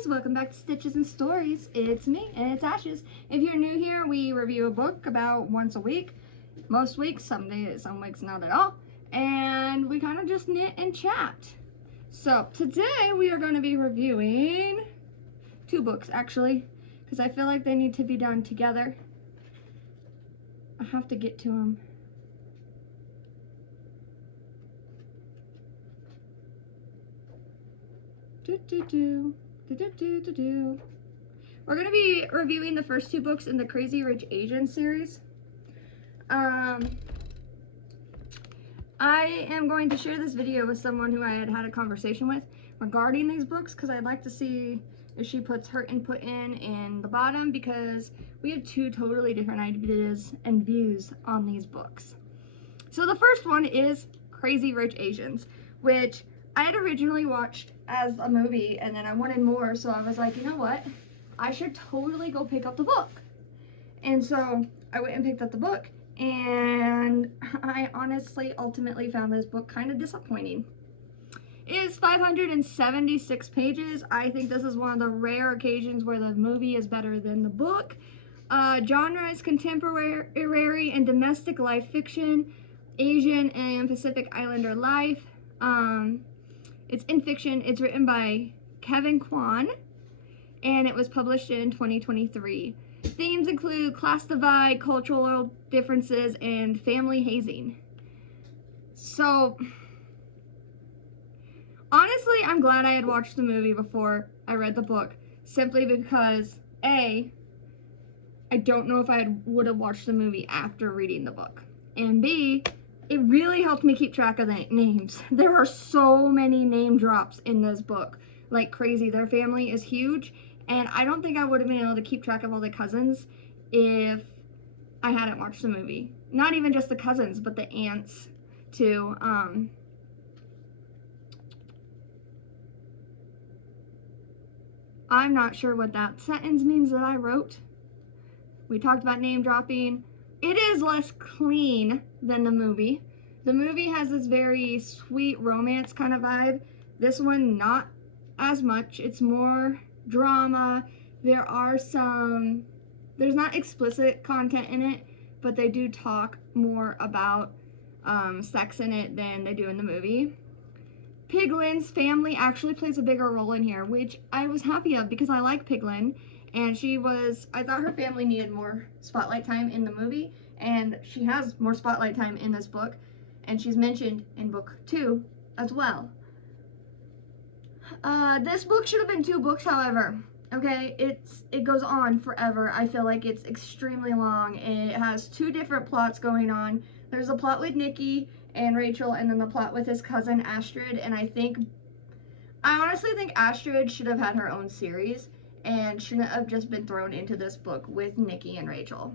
guys, welcome back to Stitches and Stories. It's me, and it's Ashes. If you're new here, we review a book about once a week. Most weeks, some weeks not at all. And we kind of just knit and chat. So today we are going to be reviewing two books actually, because I feel like they need to be done together. I have to get to them. We're going to be reviewing the first two books in the Crazy Rich Asians series. I am going to share this video with someone who I had a conversation with regarding these books, because I'd like to see if she puts her input in the bottom, because we have two totally different ideas and views on these books. So the first one is Crazy Rich Asians, which I had originally watched as a movie, and then I wanted more, so I was like, you know what? I should totally go pick up the book. And so I went and picked up the book, and I honestly ultimately found this book kind of disappointing. It is 576 pages. I think this is one of the rare occasions where the movie is better than the book. Genre is contemporary and domestic life fiction, Asian and Pacific Islander life. It's in fiction. It's written by Kevin Kwan, and it was published in 2023. Themes include class divide, cultural differences, and family hazing. So, honestly, I'm glad I had watched the movie before I read the book, simply because, A, I don't know if I would have watched the movie after reading the book, and B, it really helped me keep track of the names. There are so many name drops in this book, like crazy. Their family is huge, and I don't think I would have been able to keep track of all the cousins if I hadn't watched the movie. Not even just the cousins, but the aunts too. I'm not sure what that sentence means that I wrote. We talked about name dropping. It is less clean than the movie. The movie has this very sweet romance kind of vibe. This one, not as much. It's more drama. There's not explicit content in it, but they do talk more about sex in it than they do in the movie. Piglin's family actually plays a bigger role in here, which I was happy of because I like Piglin. And I thought her family needed more spotlight time in the movie, and she has more spotlight time in this book, and she's mentioned in book 2 as well. This book should have been 2 books, however. Okay, it goes on forever. I feel like it's extremely long. It has 2 different plots going on. There's a plot with Nikki and Rachel, and then the plot with his cousin Astrid, and I honestly think Astrid should have had her own series and shouldn't have just been thrown into this book with Nikki and Rachel.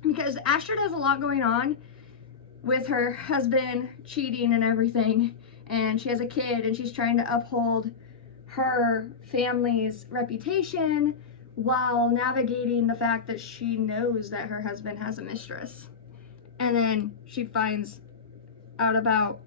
Because Astrid has a lot going on with her husband cheating and everything, and she has a kid, and she's trying to uphold her family's reputation while navigating the fact that she knows that her husband has a mistress. And then she finds out about,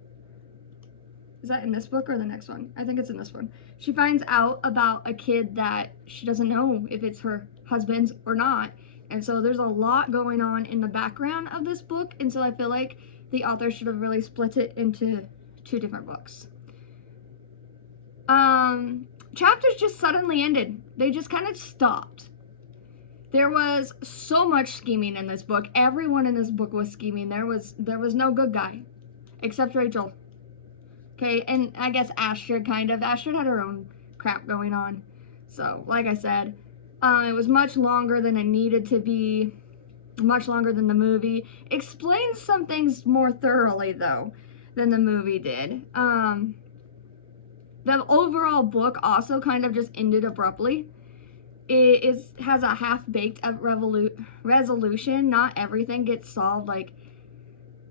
is that in this book or the next one? I think it's in this one. She finds out about a kid that she doesn't know if it's her husband's or not. And so there's a lot going on in the background of this book. And so I feel like the author should have really split it into 2 different books. Chapters just suddenly ended. They just kind of stopped. There was so much scheming in this book. Everyone in this book was scheming. There was no good guy, except Rachel. Okay, and I guess Astrid kind of. Astrid had her own crap going on. So, like I said, it was much longer than it needed to be, much longer than the movie. Explains some things more thoroughly, though, than the movie did. The overall book also kind of just ended abruptly. It has a half-baked resolution. Not everything gets solved. Like,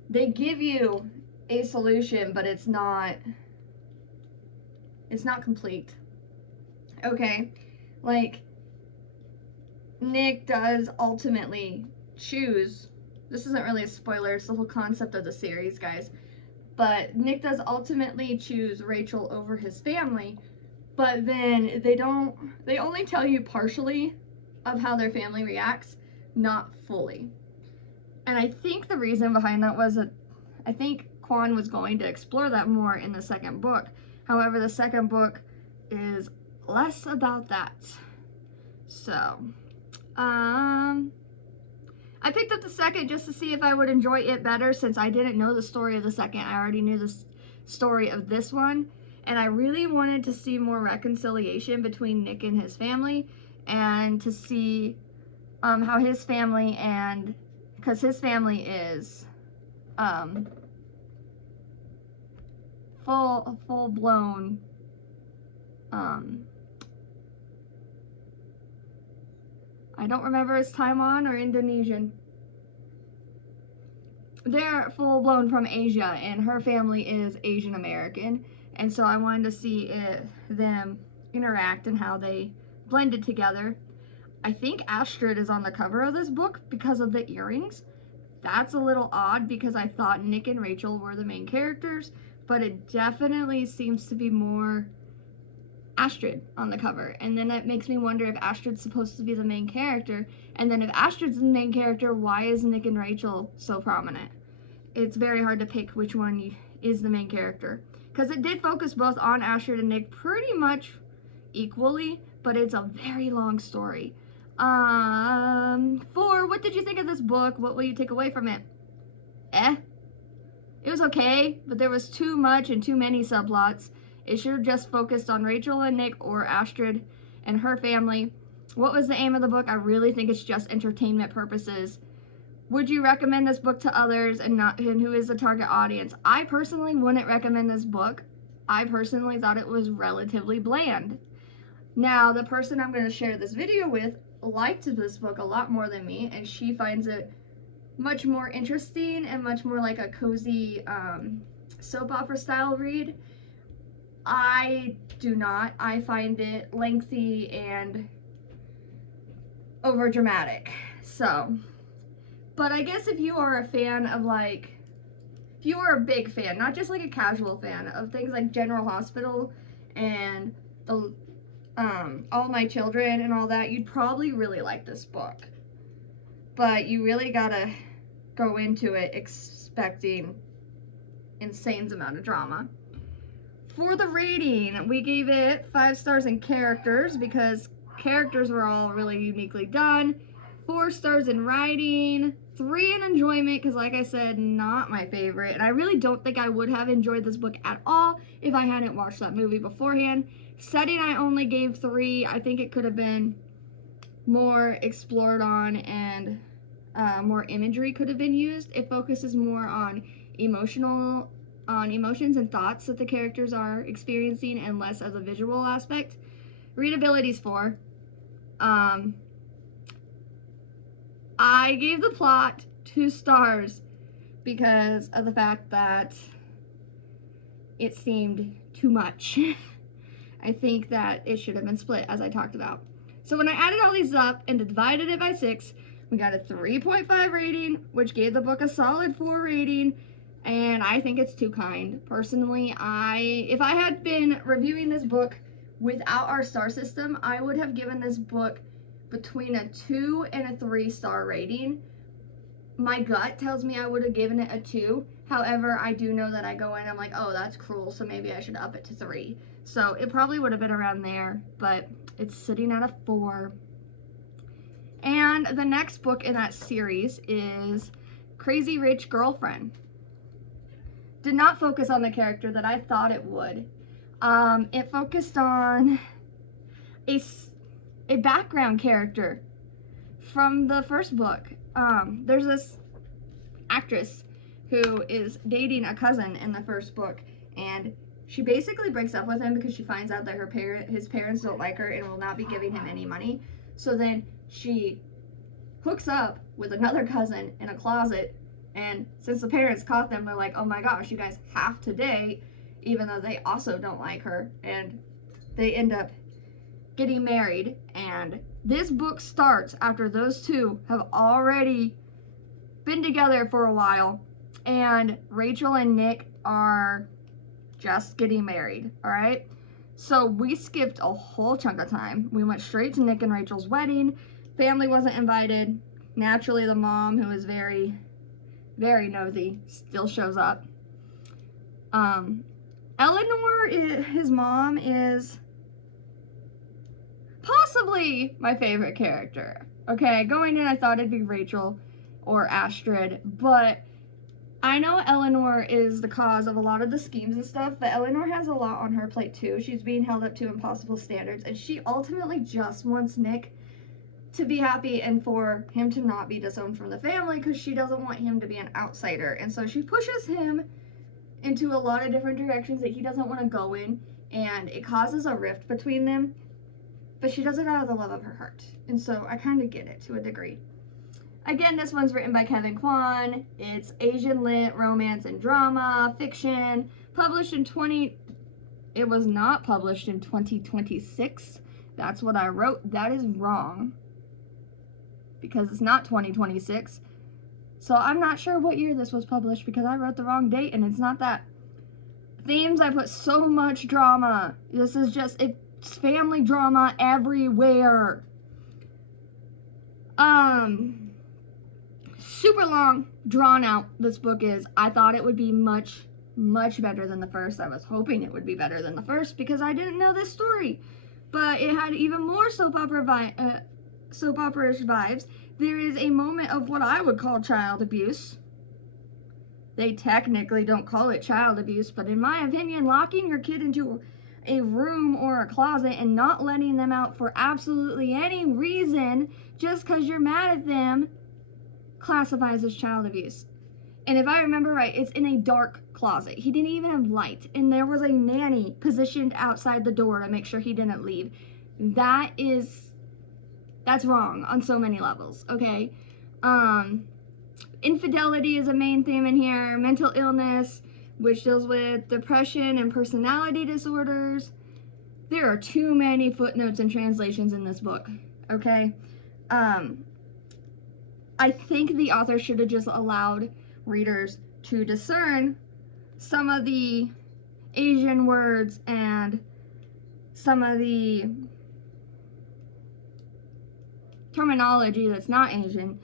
they give you a solution, but it's not complete. Okay, like, Nick does ultimately choose, this isn't really a spoiler, it's the whole concept of the series, guys, but Nick does ultimately choose Rachel over his family, but then they only tell you partially of how their family reacts, not fully. And I think the reason behind that was that I think Kwan was going to explore that more in the second book. However, the second book is less about that. So, I picked up the second just to see if I would enjoy it better, since I didn't know the story of the second. I already knew the story of this one, and I really wanted to see more reconciliation between Nick and his family, and to see how his family, and because his family is full blown I don't remember it's Taiwan or Indonesian. They're full blown from Asia, and her family is Asian American, and so I wanted to see them interact and how they blended together. I think Astrid is on the cover of this book because of the earrings. That's a little odd because I thought Nick and Rachel were the main characters, but it definitely seems to be more Astrid on the cover. And then it makes me wonder if Astrid's supposed to be the main character, and then if Astrid's the main character, why is Nick and Rachel so prominent? It's very hard to pick which one is the main character, because it did focus both on Astrid and Nick pretty much equally, but it's a very long story. 4, what did you think of this book? What will you take away from it? It was okay, but there was too much and too many subplots. It should have just focused on Rachel and Nick, or Astrid and her family. What was the aim of the book? I really think it's just entertainment purposes. Would you recommend this book to others, and who is the target audience? I personally wouldn't recommend this book. I personally thought it was relatively bland. Now, the person I'm going to share this video with liked this book a lot more than me, and she finds it much more interesting and much more like a cozy soap opera style read. I do not. I find it lengthy and over dramatic. So, but I guess if you are a fan of if you are a big fan, not just like a casual fan of things like General Hospital and the All My Children and all that, you'd probably really like this book. But you really gotta go into it expecting insane amount of drama. For the rating, we gave it 5 stars in characters because characters were all really uniquely done. 4 stars in writing, 3 in enjoyment because, like I said, not my favorite. And I really don't think I would have enjoyed this book at all if I hadn't watched that movie beforehand. Setting, I only gave 3. I think it could have been more explored on, and more imagery could have been used. It focuses more on emotions and thoughts that the characters are experiencing, and less as a visual aspect. Readability's 4. I gave the plot 2 stars because of the fact that it seemed too much. I think that it should have been split, as I talked about. So when I added all these up and divided it by 6, we got a 3.5 rating, which gave the book a solid 4 rating, and I think it's too kind. Personally, if I had been reviewing this book without our star system, I would have given this book between a 2 and a 3 star rating. My gut tells me I would have given it a 2. However, I do know that I go in, I'm like, oh, that's cruel, so maybe I should up it to 3. So it probably would have been around there, but it's sitting at a 4. And the next book in that series is Crazy Rich Girlfriend. Did not focus on the character that I thought it would. It focused on a background character from the first book. There's this actress who is dating a cousin in the first book, and she basically breaks up with him because she finds out that his parents don't like her and will not be giving him any money. So then she hooks up with another cousin in a closet, and since the parents caught them, they're like, oh my gosh, you guys have to date, even though they also don't like her, and they end up getting married. And this book starts after those two have already been together for a while, and Rachel and Nick are just getting married, all right? So we skipped a whole chunk of time. We went straight to Nick and Rachel's wedding. Family wasn't invited. Naturally, the mom, who is very, very nosy, still shows up. Eleanor, his mom, is possibly my favorite character. Okay, going in, I thought it'd be Rachel or Astrid, but I know Eleanor is the cause of a lot of the schemes and stuff, but Eleanor has a lot on her plate too. She's being held up to impossible standards, and she ultimately just wants Nick to be happy and for him to not be disowned from the family, because she doesn't want him to be an outsider. And so she pushes him into a lot of different directions that he doesn't want to go in, and it causes a rift between them, but she does it out of the love of her heart. And so I kind of get it to a degree. Again, this one's written by Kevin Kwan. It's Asian lit, romance and drama, fiction, published in it was not published in 2026. That's what I wrote. That is wrong, because it's not 2026. So I'm not sure what year this was published, because I wrote the wrong date and it's not that. Themes, I put so much drama. This is just, it's family drama everywhere. Super long, drawn out this book is. I thought it would be much, much better than the first. I was hoping it would be better than the first because I didn't know this story. But it had even more soap opera-ish vibes. There is a moment of what I would call child abuse. They technically don't call it child abuse, but in my opinion, locking your kid into a room or a closet and not letting them out for absolutely any reason just because you're mad at them classifies as child abuse. And if I remember right, it's in a dark closet. He didn't even have light, and there was a nanny positioned outside the door to make sure he didn't leave. That's wrong on so many levels, okay? Infidelity is a main theme in here, mental illness, which deals with depression and personality disorders. There are too many footnotes and translations in this book, okay? I think the author should have just allowed readers to discern some of the Asian words and some of the terminology that's not Asian,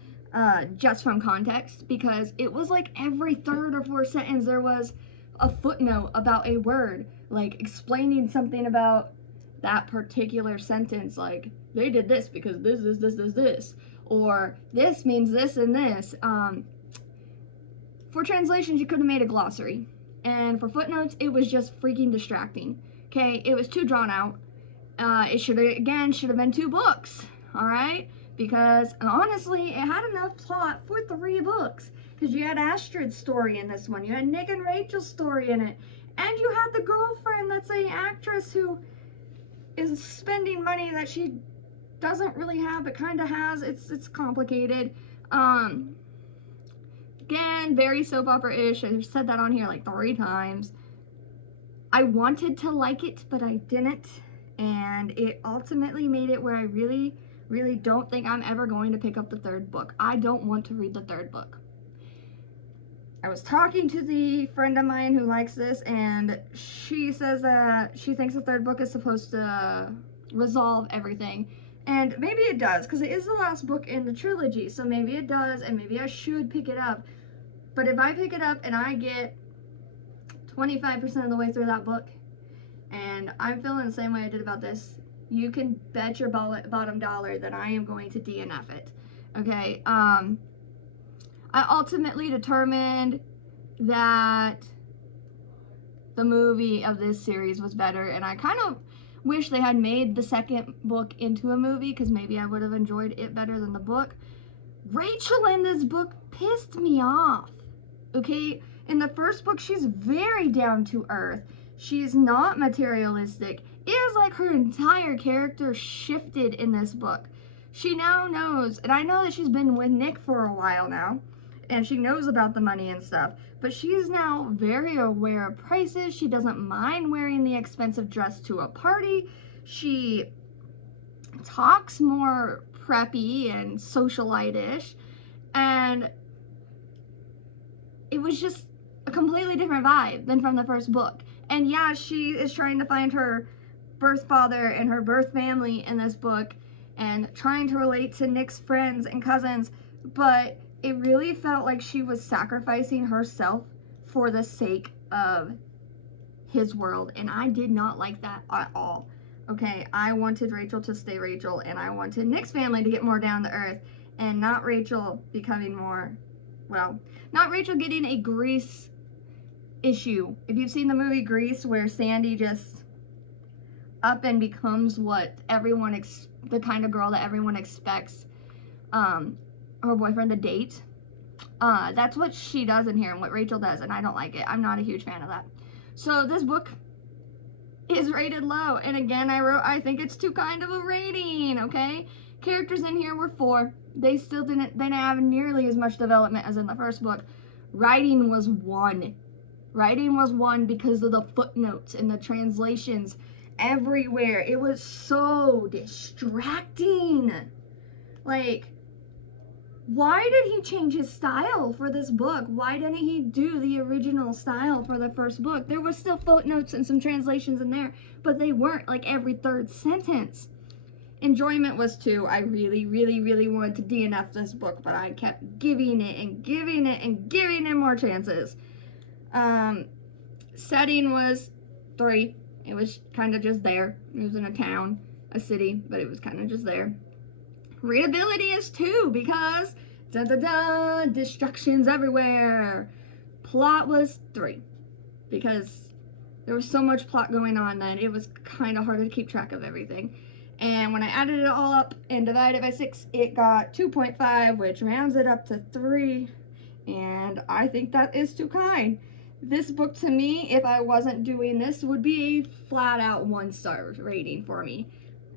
just from context, because it was like every third or fourth sentence there was a footnote about a word, like explaining something about that particular sentence, like they did this because this, or this means this and this. For translations, you could have made a glossary, and for footnotes, it was just freaking distracting. Okay, it was too drawn out. It should have been 2 books, all right? Because honestly, it had enough plot for 3 books. Because you had Astrid's story in this one, you had Nick and Rachel's story in it, and you had the girlfriend that's an actress who is spending money that she doesn't really have but kind of has. It's complicated. Again, very soap opera-ish. I've said that on here like 3 times. I wanted to like it, but I didn't, and it ultimately made it where I really, really don't think I'm ever going to pick up the 3rd book. I don't want to read the 3rd book. I was talking to the friend of mine who likes this, and she says that she thinks the 3rd book is supposed to resolve everything. And maybe it does, because it is the last book in the trilogy, so maybe it does, and maybe I should pick it up. But if I pick it up and I get 25% of the way through that book, and I'm feeling the same way I did about this, you can bet your bottom dollar that I am going to DNF it. Okay, I ultimately determined that the movie of this series was better, and I kind of wish they had made the 2nd book into a movie, because maybe I would have enjoyed it better than the book. Rachel in this book pissed me off, okay? In the 1st book, she's very down to earth. She's not materialistic. It is like her entire character shifted in this book. She now knows, and I know that she's been with Nick for a while now, and she knows about the money and stuff, but she's now very aware of prices. She doesn't mind wearing the expensive dress to a party. She talks more preppy and socialite-ish, and it was just a completely different vibe than from the 1st book. And yeah, she is trying to find her birth father and her birth family in this book and trying to relate to Nick's friends and cousins, but it really felt like she was sacrificing herself for the sake of his world, and I did not like that at all. Okay, I wanted Rachel to stay Rachel, and I wanted Nick's family to get more down to earth, and not Rachel becoming more, well, not Rachel getting a Grease issue. If you've seen the movie Grease, where Sandy just up and becomes what everyone, the kind of girl that everyone expects her boyfriend to date, that's what she does in here and what Rachel does, and I don't like it. I'm not a huge fan of that. So this book is rated low, and again I think it's too kind of a rating, okay? Characters in here were 4. They didn't have nearly as much development as in the first book. Writing was 1. Writing was 1 because of the footnotes and the translations everywhere. It was so distracting. Like, why did he change his style for this book? Why didn't he do the original style for the first book? There was still footnotes and some translations in there, but they weren't like every 3rd sentence. Enjoyment was 2. I really, really, really wanted to DNF this book, but I kept giving it and giving it and giving it more chances. Setting was 3. It was kind of just there. It was in a town, a city, but it was kind of just there. Readability is 2 because distractions everywhere. Plot was 3 because there was so much plot going on that it was kind of hard to keep track of everything. And when I added it all up and divided by 6, it got 2.5, which rounds it up to 3. And I think that is too kind. This book, to me, if I wasn't doing this, would be a flat out 1-star rating for me.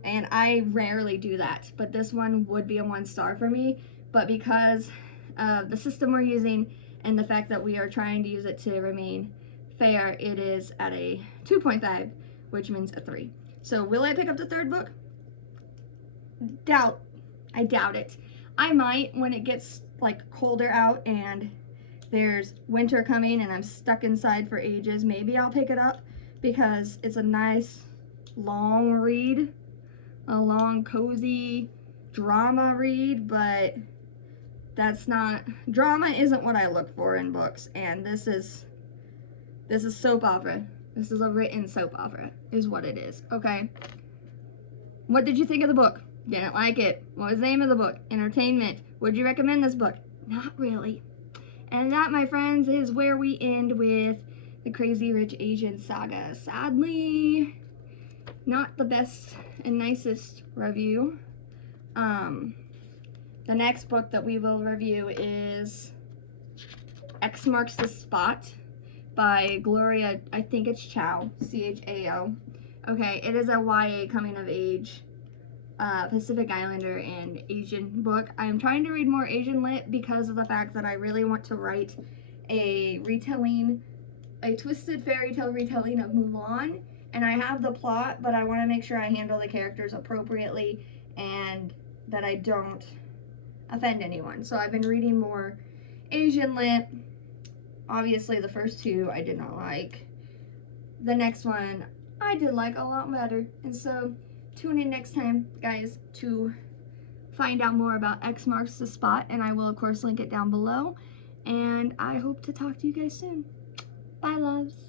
And I rarely do that, but this one would be a 1-star for me. But because of the system we're using and the fact that we are trying to use it to remain fair, it is at a 2.5, which means a 3. So will I pick up the 3rd book? I doubt it. I might when it gets like colder out and there's winter coming and I'm stuck inside for ages. Maybe I'll pick it up because it's a nice long read. A long, cozy drama read, but drama isn't what I look for in books, and this is soap opera. This is a written soap opera, is what it is, okay? What did you think of the book? Didn't like it. What was the name of the book? Entertainment. Would you recommend this book? Not really. And that, my friends, is where we end with the Crazy Rich Asian Saga. Sadly, not the best and nicest review. The next book that we will review is X Marks the Spot by Gloria, I think it's Chao, C-H-A-O. Okay, it is a YA coming of age, Pacific Islander and Asian book. I'm trying to read more Asian lit because of the fact that I really want to write a twisted fairy tale retelling of Mulan. And I have the plot, but I want to make sure I handle the characters appropriately and that I don't offend anyone. So I've been reading more Asian lit. Obviously, the first 2 I did not like. The next one I did like a lot better. And so tune in next time, guys, to find out more about X Marks the Spot. And I will, of course, link it down below. And I hope to talk to you guys soon. Bye, loves.